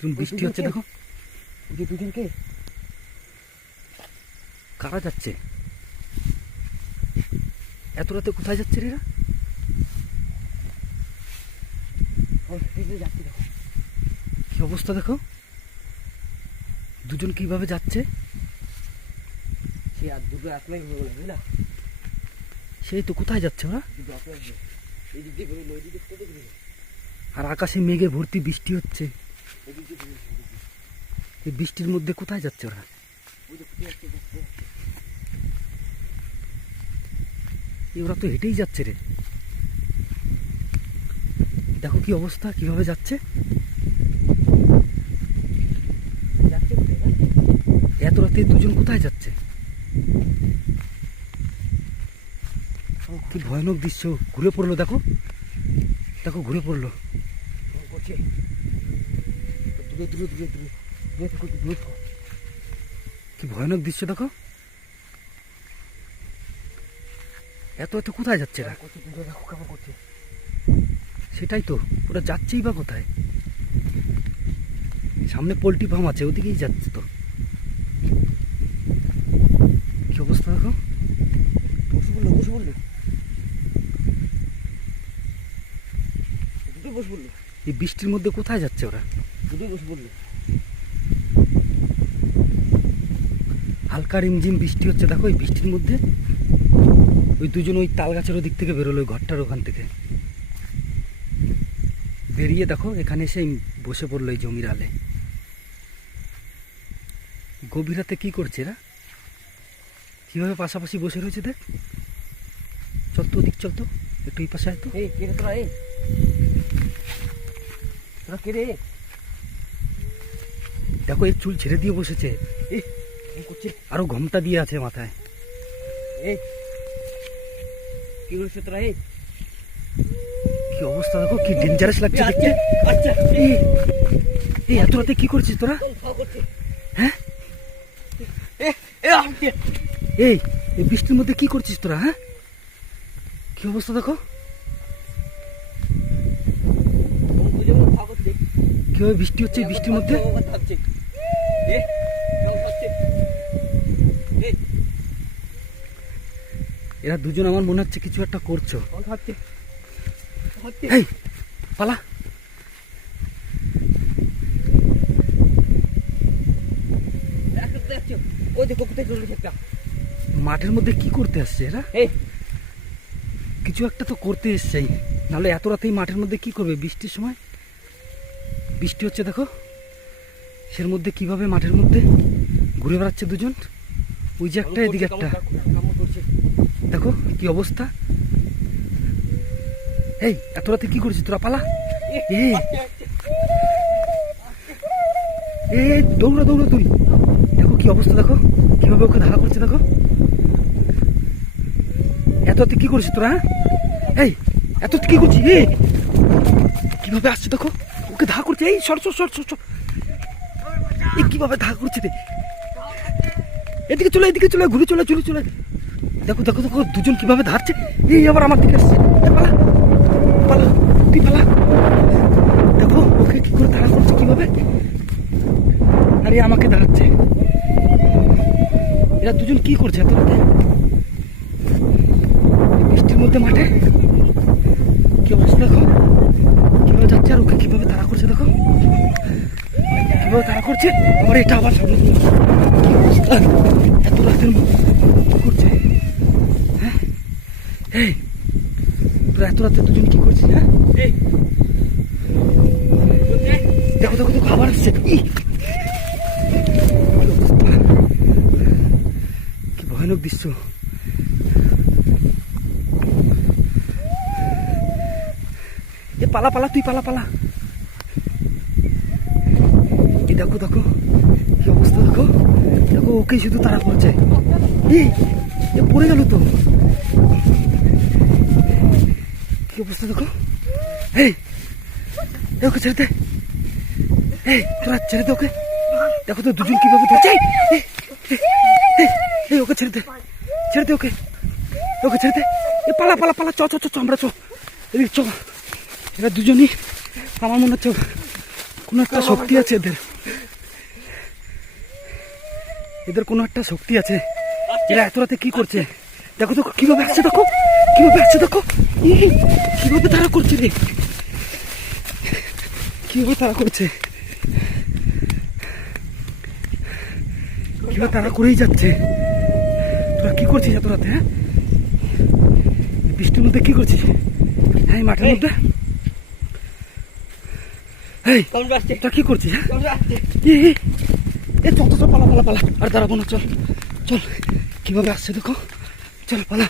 কীরকম বৃষ্টি হচ্ছে দেখো। ওই যে দুজনকে কারা যাচ্ছে? এত রাতে কোথায় যাচ্ছে রে এরা? যাচ্ছে দেখো। কি অবস্থা দেখো? দুজন কীভাবে যাচ্ছে? সে আর দুটো আসলাই হয়ে গেল বুঝলা? সেই তো কোথায় যাচ্ছে ওরা? আর আকাশে মেঘে ভর্তি বৃষ্টি হচ্ছে। বৃষ্টির মধ্যে কোথায় যাচ্ছে ওরা? ওরা তো হেঁটেই যাচ্ছে রে। দেখো কি অবস্থা, কীভাবে যাচ্ছে? এত রাতে দুজন কোথায় যাচ্ছে? কি ভয়ানক দৃশ্য। ঘুরে পড়ল, দেখো। দেখো, ঘুরে পড়ল। করছে দূরে দূরে দূরে দূরে। দূরে থাকো দূরে থাকো। কি ভয়ানক দৃশ্য দেখো। এত এত কোথায় যাচ্ছে এরা? দূরে দেখো কেমন করছে? সেটাই তো ওরা যাচ্ছেই বা কোথায়? সামনে পোলট্রি ফার্ম আছে ওদিকেই যাচ্ছে তো। কি অবস্থা দেখো? বসে পড়ল বসে পড়ল। এই বৃষ্টির মধ্যে কোথায় যাচ্ছে ওরা? হালকা রিমঝিম বৃষ্টি হচ্ছে, দেখো ওই বৃষ্টির মধ্যে। ওই দুজন ওই তাল গাছের ওদিক থেকে বেরোলো, ওই ঘরটার ওখান থেকে। বেরিয়ে দেখো, এখানে এসে বসে পড়ল এই জমির আলে। গভীর রাতে কি করছে এরা? কীভাবে পাশাপাশি বসে রয়েছে দেখ? চল তো ওদিক, চল তো। একটু এই পাশে আয় তো। এই তোরা এই? তোরা কে রে? দেখো এই চুল ছেড়ে দিয়ে বসেছে। আরও ঘমটা দিয়ে আছে মাথায়। কি করছে তোরা এই কি অবস্থা দেখো কি ডেঞ্জারাস লাগছে দেখতে। আচ্ছা এই এই এত রাতে কি করছিস তোরা? হ্যাঁ? এই এই বৃষ্টির মধ্যে কি করছিস তোরা হ্যাঁ? কি অবস্থা দেখো? কীভাবে বৃষ্টি হচ্ছে বৃষ্টির মধ্যে ভাবছে এ কেমন ভাবছে এই এরা দুজন আমার মনে হচ্ছে কিছু একটা করছ। এই পালা। মাঠের মধ্যে কি করতে আসছে এরা? কিছু একটা তো করতে এসছেই নাহলে এত রাতেই মাঠের মধ্যে কি করবে বৃষ্টির সময়? বৃষ্টি হচ্ছে দেখো। সের মধ্যে কীভাবে মাঠের মধ্যে ঘুরে বেড়াচ্ছে দুজন? ওই যে একটা, এদিকে একটা। দেখো কি অবস্থা। এই, এত রাতে কি করছিস? তোরা পালা? এই। দৌড়া দৌড়া তুই। দেখো কি অবস্থা, দেখো। কীভাবে ওকে ধারা করছে, দেখো। এত রাতে কি করছিস তোরা হ্যাঁ? এই, এত কি করছিস? কীভাবে আসছে, দেখো। ওকে ধারা করছে। এই সর সর সর সর। এই কীভাবে ধারা করছে রে? এদিকে চলে এদিকে চলে, ঘুরে চলে চলে চলে। দেখো দেখো দেখো, দুজন কীভাবে ধারছে। এই আবার আমার দিকে আসছে। পালা পালা, তুই পালা। দেখো, ওকে কি করে ধারা করছে কীভাবে? আরে, আমাকে দাঁড়াচ্ছে এরা দুজন কি করছে এত রাতে? বৃষ্টির মধ্যে মাঠে? কি অবস্থা দেখো? কীভাবে যাচ্ছে আর ওকে কীভাবে তাড়া করছে দেখো? কীভাবে তাড়া করছে আবার এটা আবার সামনে এত রাতের করছে। হ্যাঁ? এই তোরা এত রাতে দুজন কি করছিস হ্যাঁ? এই। দেখো দেখো দেখো আবার আসছে। কি ভয়ানক দৃশ্য। এ পালা পালা তুই পালা পালা এই দেখো দেখো কি অবস্থা দেখো। দেখো ওকে শুধু তারা এই এ পড়ে গেল তো। কি অবস্থা দেখো। এই ওকে ছেড়ে দে। এই তোরা ছেড়ে দে ওকে। দেখো তো দুজন কীভাবে ধরছে। এই, এই, এই, এই ওকে ছেড়ে দে। ছেড়ে দে ওকে। ওকে ছেড়ে দে। এ পালা পালা পালা চ চ চ আমরা চ। এদিকে চ। এরা দুজনই আমার মনে হচ্ছে কোনো একটা শক্তি আছে এদের। এদের কোনো একটা শক্তি আছে। এরা এত রাতে কি করছে? দেখো দেখো কীভাবে আসছে দেখো কীভাবে আসছে দেখো। কীভাবে তারা করছে রে? কীভাবে তারা করছে? কীভাবে তারা করেই যাচ্ছে? তোরা কি করছিস এত রাতে হ্যাঁ? বৃষ্টির মধ্যে কি করছিস? হ্যাঁ মাঠের মধ্যে। এই কামড়ে তোরা কি করছিস হ্যাঁ? এ এ, এ চল চল চল, পালা পালা পালা। আর দাঁড়াবো না চল চল। কীভাবে আসছে দেখো? চল পালা।